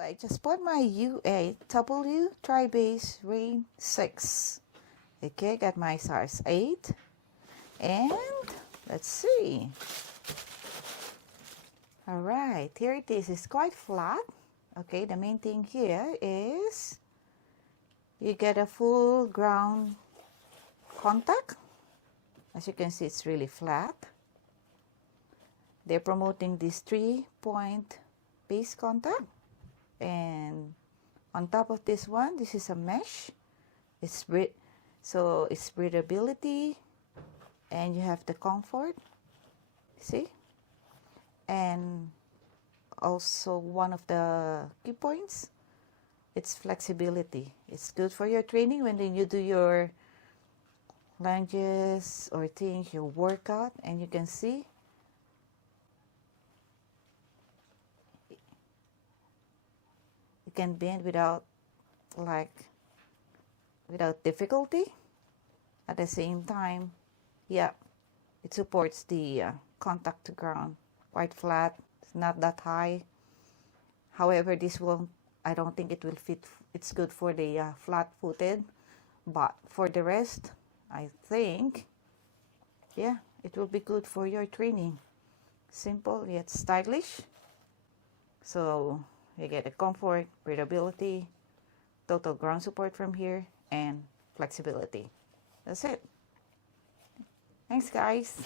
I just bought my U8W Tribase Rain 6. Okay, got my size 8. And let's see. Alright, here it is. It's quite flat. Okay, the main thing here is you get a full ground contact. As you can see, it's really flat. They're promoting this 3-point base contact. And on top of this one, this is a mesh. It's breathability, and you have the comfort. See? And also one of the key points, it's flexibility. It's good for your training when you do your lunges or things, your workout, and you can see you can bend without difficulty. At the same time, yeah, it supports the contact to ground. Quite flat, it's not that high. However, this will, I don't think it will fit. It's good for the flat-footed, but for the rest, I think, yeah, it will be good for your training. Simple yet stylish. So you get a comfort, breathability, total ground support from here, and flexibility. That's it. Thanks, guys.